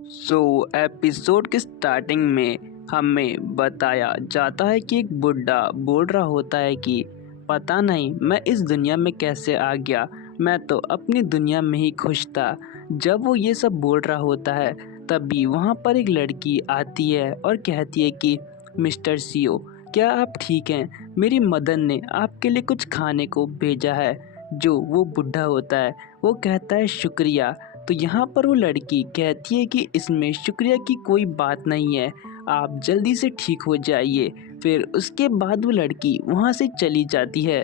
Episode के starting में हमें बताया जाता है कि एक बुड्ढा बोल रहा होता है कि पता नहीं मैं इस दुनिया में कैसे आ गया। मैं तो अपनी दुनिया में ही खुश था। जब वो ये सब बोल रहा होता है तभी वहाँ पर एक लड़की आती है और कहती है कि मिस्टर सीओ, क्या आप ठीक हैं? मेरी मदन ने आपके लिए कुछ खाने को भेजा है। जो वो बुड्ढा होता है वो कहता है शुक्रिया। तो यहाँ पर वो लड़की कहती है कि इसमें शुक्रिया की कोई बात नहीं है, आप जल्दी से ठीक हो जाइए। फिर उसके बाद वो लड़की वहाँ से चली जाती है।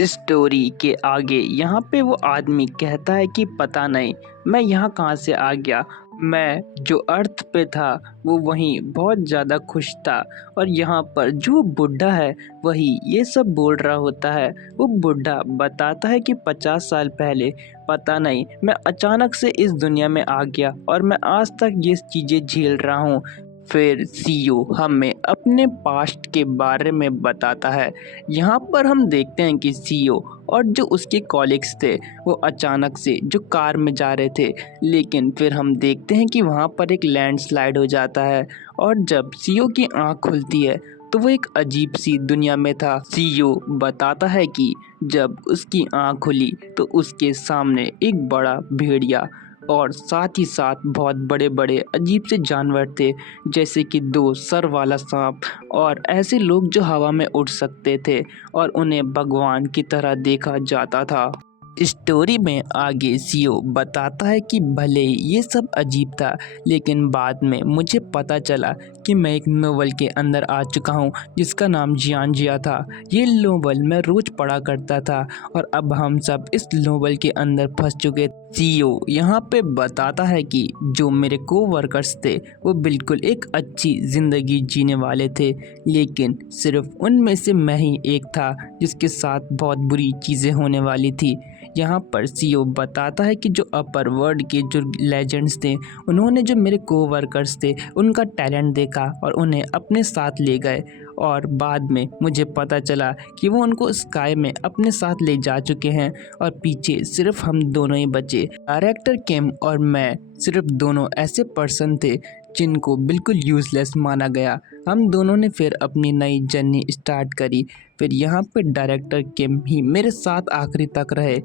स्टोरी के आगे यहाँ पे वो आदमी कहता है कि पता नहीं मैं यहाँ कहाँ से आ गया। मैं जो अर्थ पे था वो वहीं बहुत ज़्यादा खुश था, और यहाँ पर जो बुढ़ा है वही ये सब बोल रहा होता है। वो बुढ़ा बताता है कि 50 साल पहले पता नहीं मैं अचानक से इस दुनिया में आ गया और मैं आज तक ये चीज़ें झेल रहा हूँ। फिर सीईओ हमें अपने पास्ट के बारे में बताता है। यहाँ पर हम देखते हैं कि सीईओ और जो उसके कॉलिग्स थे वो अचानक से जो कार में जा रहे थे, लेकिन फिर हम देखते हैं कि वहाँ पर एक लैंडस्लाइड हो जाता है, और जब सीईओ की आँख खुलती है तो वो एक अजीब सी दुनिया में था। सीईओ बताता है कि जब उसकी आँख खुली तो उसके सामने एक बड़ा भेड़िया और साथ ही साथ बहुत बड़े बड़े अजीब से जानवर थे, जैसे कि दो सर वाला सांप और ऐसे लोग जो हवा में उड़ सकते थे और उन्हें भगवान की तरह देखा जाता था। स्टोरी में आगे सीओ बताता है कि भले ही ये सब अजीब था, लेकिन बाद में मुझे पता चला कि मैं एक नोवेल के अंदर आ चुका हूँ जिसका नाम जियान जिया था। ये नोवेल मैं रोज पढ़ा करता था और अब हम सब इस नोवेल के अंदर फंस चुके। सीईओ यहाँ पे बताता है कि जो मेरे कोवर्कर्स थे वो बिल्कुल एक अच्छी ज़िंदगी जीने वाले थे, लेकिन सिर्फ उनमें से मैं ही एक था जिसके साथ बहुत बुरी चीज़ें होने वाली थी। यहाँ पर सीईओ बताता है कि जो अपर वर्ल्ड के जो लेजेंड्स थे उन्होंने जो मेरे कोवर्कर्स थे उनका टैलेंट देखा और उन्हें अपने साथ ले गए, और बाद में मुझे पता चला कि वो उनको स्काई में अपने साथ ले जा चुके हैं और पीछे सिर्फ हम दोनों ही बचे। डायरेक्टर किम और मैं सिर्फ दोनों ऐसे पर्सन थे जिनको बिल्कुल यूज़लेस माना गया। हम दोनों ने फिर अपनी नई जर्नी स्टार्ट करी। फिर यहाँ पे डायरेक्टर किम ही मेरे साथ आखिरी तक रहे।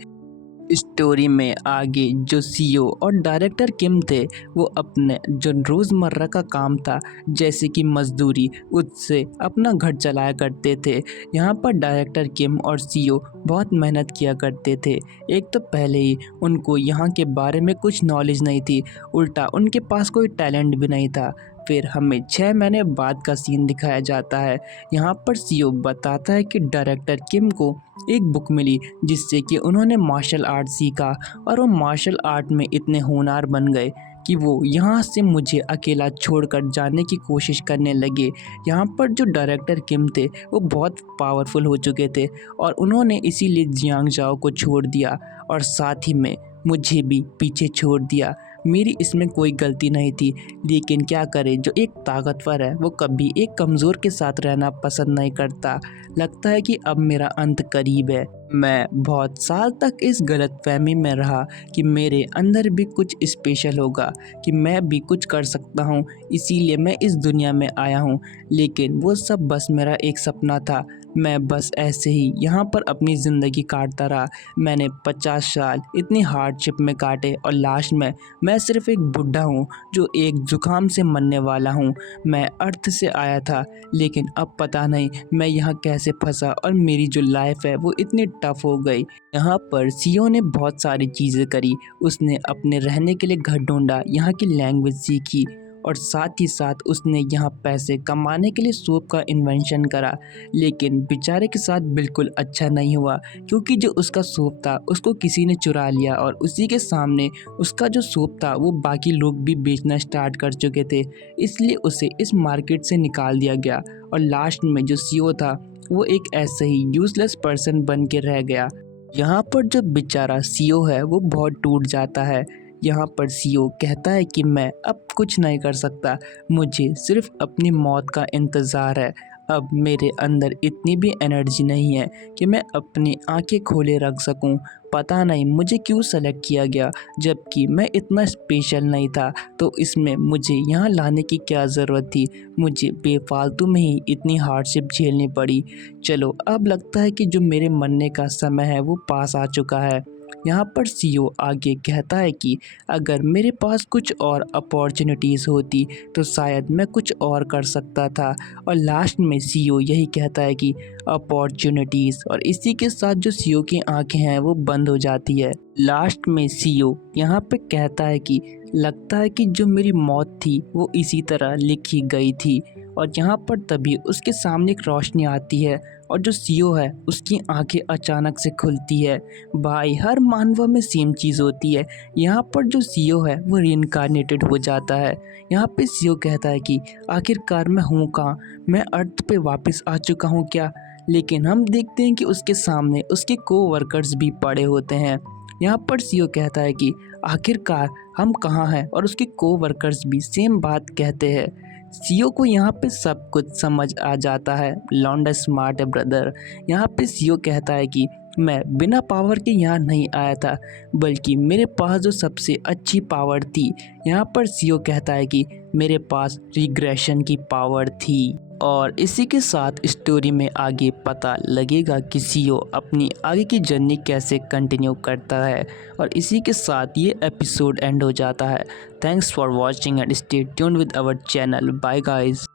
स्टोरी में आगे जो सीईओ और डायरेक्टर किम थे वो अपने जो रोज़मर्रा का काम था जैसे कि मजदूरी, उससे अपना घर चलाया करते थे। यहाँ पर डायरेक्टर किम और सीईओ बहुत मेहनत किया करते थे। एक तो पहले ही उनको यहाँ के बारे में कुछ नॉलेज नहीं थी, उल्टा उनके पास कोई टैलेंट भी नहीं था। फिर हमें 6 महीने बाद का सीन दिखाया जाता है। यहाँ पर सीईओ बताता है कि डायरेक्टर किम को एक बुक मिली जिससे कि उन्होंने मार्शल आर्ट सीखा, और वो मार्शल आर्ट में इतने होनहार बन गए कि वो यहाँ से मुझे अकेला छोड़कर जाने की कोशिश करने लगे। यहाँ पर जो डायरेक्टर किम थे वो बहुत पावरफुल हो चुके थे और उन्होंने इसीलिए जियांग जाओ को छोड़ दिया और साथ ही में मुझे भी पीछे छोड़ दिया। मेरी इसमें कोई गलती नहीं थी, लेकिन क्या करें, जो एक ताकतवर है वो कभी एक कमज़ोर के साथ रहना पसंद नहीं करता। लगता है कि अब मेरा अंत करीब है। मैं बहुत साल तक इस गलतफहमी में रहा कि मेरे अंदर भी कुछ स्पेशल होगा, कि मैं भी कुछ कर सकता हूँ, इसीलिए मैं इस दुनिया में आया हूँ। लेकिन वो सब बस मेरा एक सपना था। मैं बस ऐसे ही यहाँ पर अपनी ज़िंदगी काटता रहा। मैंने 50 साल इतनी हार्डशिप में काटे और लास्ट में मैं सिर्फ एक बुढ़ा हूँ जो एक ज़ुकाम से मरने वाला हूँ। मैं अर्थ से आया था, लेकिन अब पता नहीं मैं यहाँ कैसे फंसा और मेरी जो लाइफ है वो इतनी टफ हो गई। यहाँ पर सीईओ ने बहुत सारी चीज़ें करी। उसने अपने रहने के लिए घर ढूंढा, यहाँ की लैंग्वेज सीखी, और साथ ही साथ उसने यहाँ पैसे कमाने के लिए सोप का इन्वेंशन करा। लेकिन बेचारे के साथ बिल्कुल अच्छा नहीं हुआ, क्योंकि जो उसका सोप था उसको किसी ने चुरा लिया और उसी के सामने उसका जो सोप था वो बाकी लोग भी बेचना स्टार्ट कर चुके थे, इसलिए उसे इस मार्केट से निकाल दिया गया। और लास्ट में जो सीईओ था वो एक ऐसे ही यूजलेस पर्सन बन के रह गया। यहाँ पर जो बेचारा सीईओ है वो बहुत टूट जाता है। यहाँ पर सीईओ कहता है कि मैं अब कुछ नहीं कर सकता, मुझे सिर्फ अपनी मौत का इंतज़ार है। अब मेरे अंदर इतनी भी एनर्जी नहीं है कि मैं अपनी आंखें खोले रख सकूं। पता नहीं मुझे क्यों सेलेक्ट किया गया, जबकि मैं इतना स्पेशल नहीं था। तो इसमें मुझे यहाँ लाने की क्या ज़रूरत थी। मुझे बेफालतू में ही इतनी हार्डशिप झेलनी पड़ी। चलो, अब लगता है कि जो मेरे मरने का समय है वो पास आ चुका है। यहाँ पर सीईओ आगे कहता है कि अगर मेरे पास कुछ और अपॉर्चुनिटीज़ होती तो शायद मैं कुछ और कर सकता था। और लास्ट में सीईओ यही कहता है कि अपॉर्चुनिटीज़, और इसी के साथ जो सीईओ की आंखें हैं वो बंद हो जाती है। लास्ट में सीईओ यहाँ पे कहता है कि लगता है कि जो मेरी मौत थी वो इसी तरह लिखी गई थी। और यहाँ पर तभी उसके सामने एक रोशनी आती है और जो सीईओ है उसकी आंखें अचानक से खुलती है। भाई, हर मानव में सेम चीज़ होती है। यहाँ पर जो सीईओ है वो रीइंकार्नेटेड हो जाता है। यहाँ पे सीईओ कहता है कि आखिरकार मैं हूँ कहाँ, मैं अर्थ पे वापस आ चुका हूँ क्या। लेकिन हम देखते हैं कि उसके सामने उसके कोवर्कर्स भी पड़े होते हैं। यहाँ पर सीईओ कहता है कि आखिरकार हम कहाँ हैं, और उसके कोवर्कर्स भी सेम बात कहते हैं। सीईओ को यहाँ पे सब कुछ समझ आ जाता है। लौंडा स्मार्ट है ब्रदर। यहाँ पे सीईओ कहता है कि मैं बिना पावर के यहाँ नहीं आया था, बल्कि मेरे पास जो सबसे अच्छी पावर थी। यहाँ पर सीईओ कहता है कि मेरे पास रिग्रेशन की पावर थी। और इसी के साथ स्टोरी में आगे पता लगेगा कि सीईओ अपनी आगे की जर्नी कैसे कंटिन्यू करता है। और इसी के साथ ये एपिसोड एंड हो जाता है। Thanks for watching and stay tuned with our channel. Bye guys.